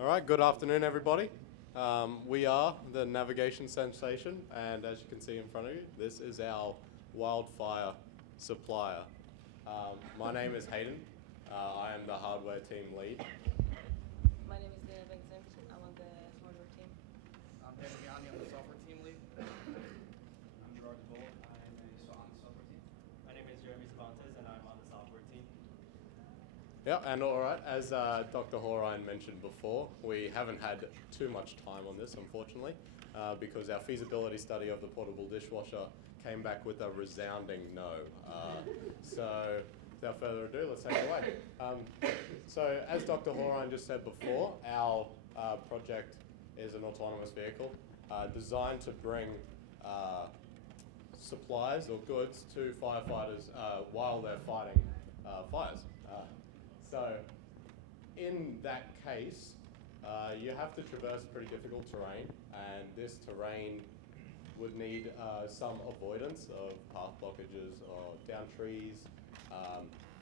All right, good afternoon, everybody. We are the navigation sensation, and as you can see in front of you, this is our Wildfire Supplier. My name is Hayden. I am the hardware team lead. My name is Lina Bengston. I'm on the hardware team. I'm Biondi. I'm the software team lead. I'm Gerard, Debold. I'm on the software team. My name is Cervantes, and I'm on the software team. Yeah, and all right, as Dr. Horine mentioned before, we haven't had too much time on this, unfortunately, because our feasibility study of the portable dishwasher came back with a resounding no. So, without further ado, let's take it away. So, as Dr. Horine just said before, our project is an autonomous vehicle designed to bring supplies or goods to firefighters while they're fighting fires. So, in that case, you have to traverse pretty difficult terrain, and this terrain would need some avoidance of path blockages or down trees,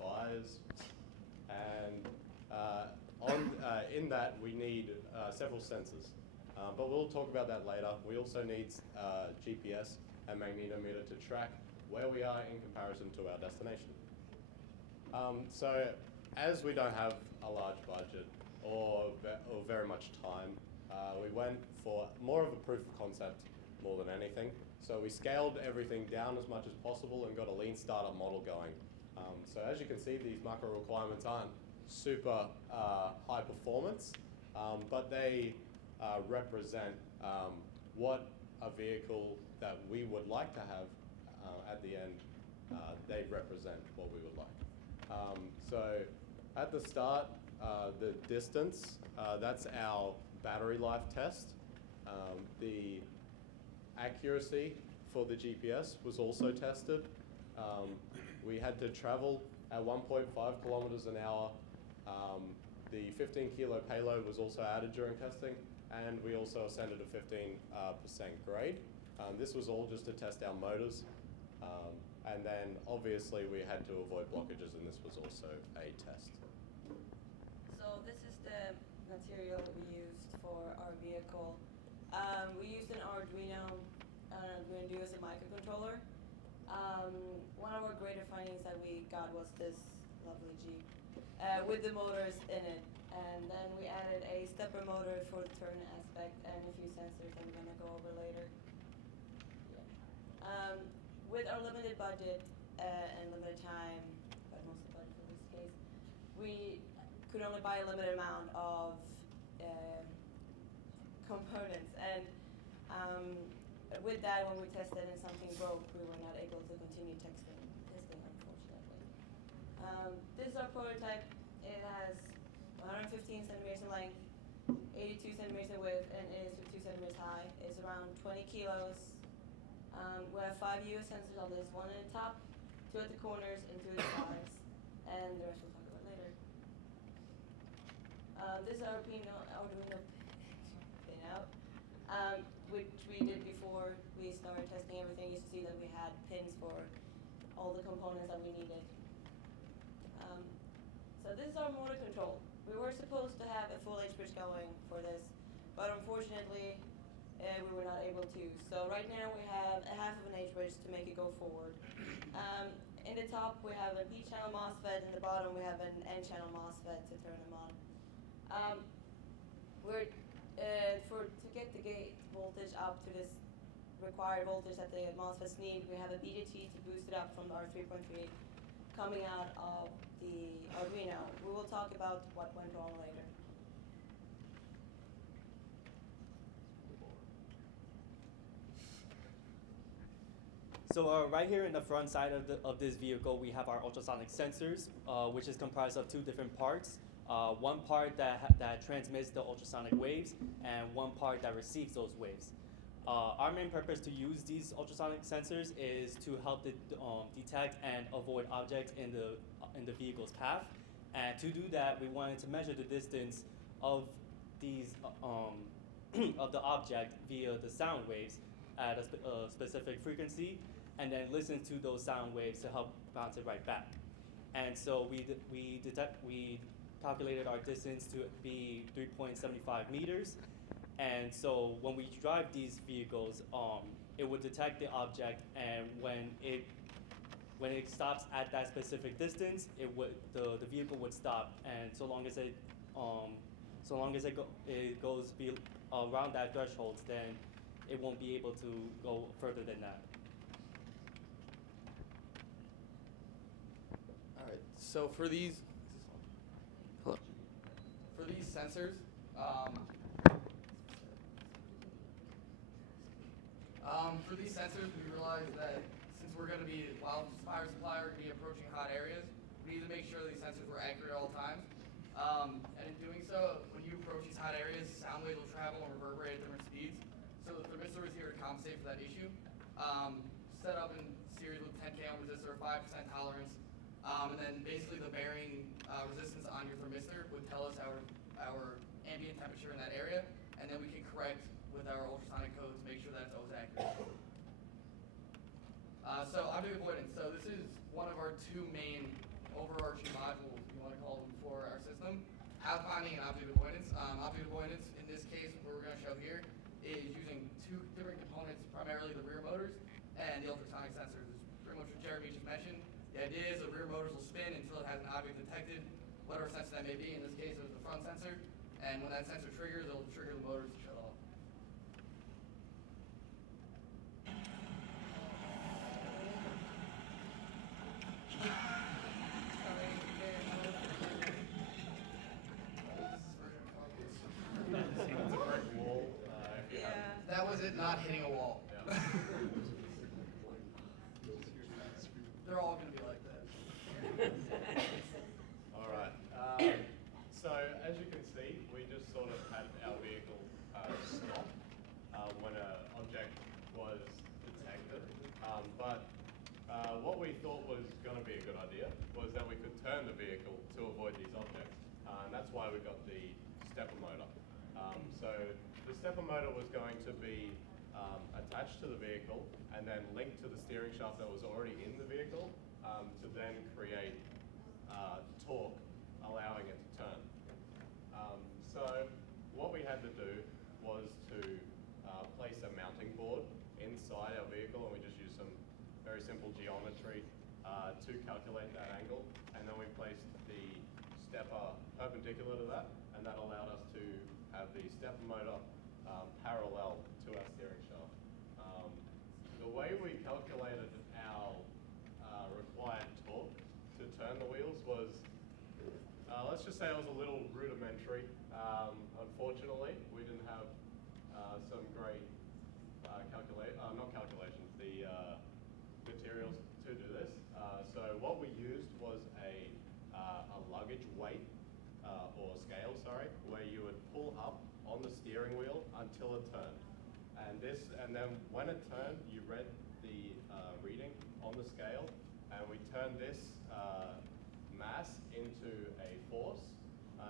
fires, and in that we need several sensors. But we'll talk about that later. We also need GPS and magnetometer to track where we are in comparison to our destination. So, as we don't have a large budget or very much time, we went for more of a proof of concept more than anything. So we scaled everything down as much as possible and got a lean startup model going. So as you can see, these macro requirements aren't super high performance, but they represent what a vehicle that we would like to have at the end. They represent what we would like. So at the start, the distance, that's our battery life test. The accuracy for the GPS was also tested. We had to travel at 1.5 kilometers an hour. The 15 kilo payload was also added during testing, and we also ascended a 15% grade. This was all just to test our motors. And then obviously we had to avoid blockages, and this was also a test. So this is the material we used for our vehicle. We used an Arduino as a microcontroller. One of our greater findings that we got was this lovely Jeep with the motors in it. And then we added a stepper motor for the turn aspect and a few sensors that we're going to go over later. Yeah. With our limited budget and limited time, but mostly budget for this case, we could only buy a limited amount of components. And with that, when we tested and something broke, we were not able to continue testing unfortunately. This is our prototype. It has 115 centimeters in length, 82 centimeters in width, and is 52 centimeters high. It's around 20 kilos. We have 5 US sensors on this, 1 at the top, 2 at the corners, and 2 at the sides, and the rest we'll talk about later. This is our Arduino pinout, which we did before we started testing everything. You see that we had pins for all the components that we needed. So this is our motor control. We were supposed to have a full H-bridge going for this, but unfortunately, we were not able to. So right now we have a half of an H-bridge to make it go forward. In the top we have a P-channel MOSFET, in the bottom we have an N-channel MOSFET to turn them on. To get the gate voltage up to this required voltage that the MOSFETs need, we have a BJT to boost it up from our 3.3 coming out of the Arduino. We will talk about what went wrong later. So right here in the front side of this vehicle, we have our ultrasonic sensors, which is comprised of 2 different parts. One part that transmits the ultrasonic waves, and one part that receives those waves. Our main purpose to use these ultrasonic sensors is to help detect and avoid objects in the vehicle's path. And to do that, we wanted to measure the distance of these of the object via the sound waves at a specific frequency, and then listen to those sound waves to help bounce it right back. And so we calculated our distance to be 3.75 meters. And so when we drive these vehicles, it would detect the object, and when it stops at that specific distance, the vehicle would stop. And so long as it goes around that threshold, then it won't be able to go further than that. All right. So for these sensors, we realized that since we're going to be Wildfire Supplier, going to be approaching hot areas, we need to make sure these sensors were accurate at all times. And in doing so, when you approach these hot areas, sound waves will travel and reverberate at different speeds. So the thermistor is here to compensate for that issue. Set up in series with 10 k ohm resistor, 5% tolerance, and then basically the varying resistance on your thermistor would tell us our ambient temperature in that area, and then we can correct with our ultrasonic code to make sure that it's always accurate. So object avoidance. So this is one of our two main overarching modules, if you want to call them, for our system. Pathfinding and object avoidance. Object avoidance, in this case, what we're going to show here, is using two different components, primarily the rear motors and the ultrasonic sensors. It's pretty much what Jeremy just mentioned. The idea is the rear motors will spin until it has an object detected, whatever sensor that may be. In this case, it was the front sensor. And when that sensor triggers, it'll trigger the motors to shut off. It's a brick wall. If you have That was it not hitting a wall. Yeah. They're all going to be like that. All right. So as you can see, we just sort of had our vehicle stop when an object was detected. But what we thought was going to be a good idea was that we could turn the vehicle to avoid these objects. And that's why we got the stepper motor. So the stepper motor was going to be attached to the vehicle and then linked to the steering shaft that was already in the vehicle to then create torque, allowing it to turn. So what we had to do was to place a mounting board inside our vehicle, and we just used some very simple geometry to calculate that angle, and then we placed the stepper perpendicular to that, and that allowed us to have the stepper motor parallel to our steering shaft. The way we calculated our required torque to turn the wheels was, let's just say it was a little rudimentary. Unfortunately, we didn't have some great materials to do this. So what we used was a luggage weight or scale, where you would pull up on the steering wheel until it turned. And then when it turned, you read the reading on the scale, and we turned this mass into a force,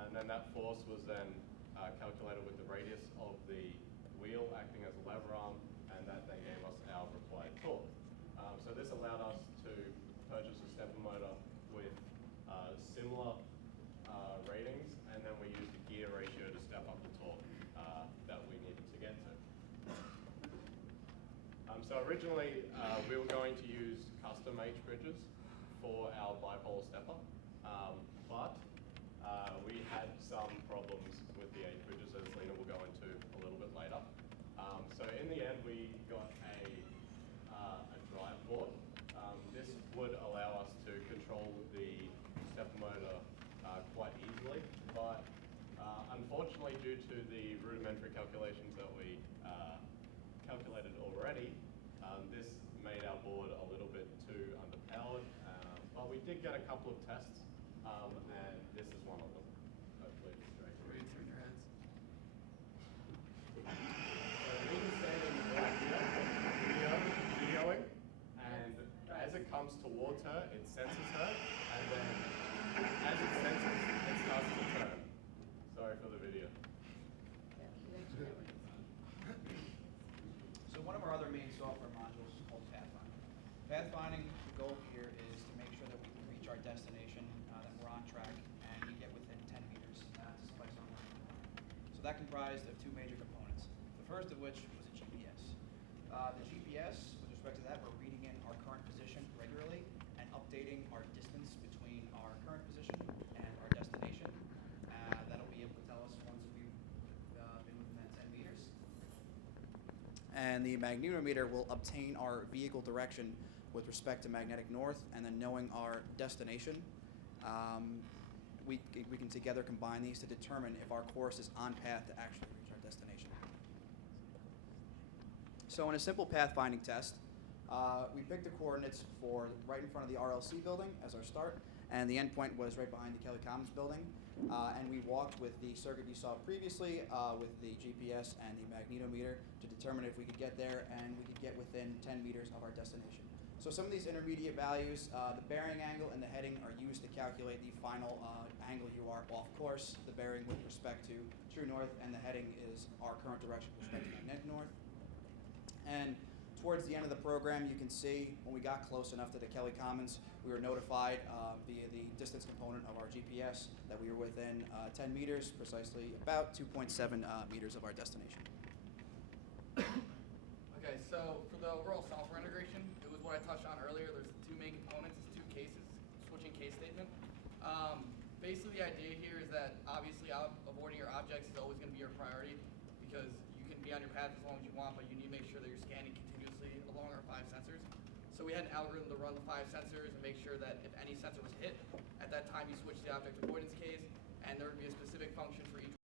and then that force was then calculated with the radius of the wheel acting as a lever arm, and that then gave us our required torque. So this allowed us to purchase a stepper motor with similar ratings, and then we used the gear ratio to step up the torque that we needed to get to. So originally we were going to use custom H bridges for our bipolar stepper, but we had some problems with the H bridges, as Lina will go into a little bit later. So in the end, we got a drive board. This would allow us to control the stepper motor quite easily, but unfortunately, due to the rudimentary calculations that we calculated already, this made our board a little bit too underpowered. But we did get a couple of tests, and this is one of them. Hopefully it's straight. Ready to turn your heads? So Lina's standing right here, videoing, and as it comes towards her, it senses her, and then as it senses, it starts to turn. Sorry for the video. So one of our other main software modules is called Pathfinding. Pathfinding, the goal here is to make sure that we can reach our destination, that we're on track, and we get within 10 that comprised of two major components. The first of which was a GPS. The GPS, with respect to that, we're reading in our current position regularly and updating our distance between our current position and our destination. That'll be able to tell us once we've been within that 10 meters. And the magnetometer will obtain our vehicle direction with respect to magnetic north, and then knowing our destination. We can together combine these to determine if our course is on path to actually reach our destination. So in a simple pathfinding test, we picked the coordinates for right in front of the RLC building as our start, and the endpoint was right behind the Kelly Commons building. And we walked with the circuit you saw previously with the GPS and the magnetometer to determine if we could get there, and we could get within 10 meters of our destination. So some of these intermediate values, the bearing angle and the heading are used to calculate the final angle you are off course. The bearing with respect to true north, and the heading is our current direction with respect to magnetic north. And towards the end of the program, you can see when we got close enough to the Kelly Commons, we were notified via the distance component of our GPS that we were within 10 meters, precisely about 2.7 meters of our destination. Okay, so for the overall software integration, it was what I touched on earlier. There's two main components, it's two cases, switching case statement. Basically, the idea here is that obviously avoiding your objects is always going to be your priority, because you can be on your path as long as you want, but you need to make sure that you're scanning continuously along our 5 sensors. So we had an algorithm to run the 5 sensors and make sure that if any sensor was hit, at that time you switch the object avoidance case, and there would be a specific function for each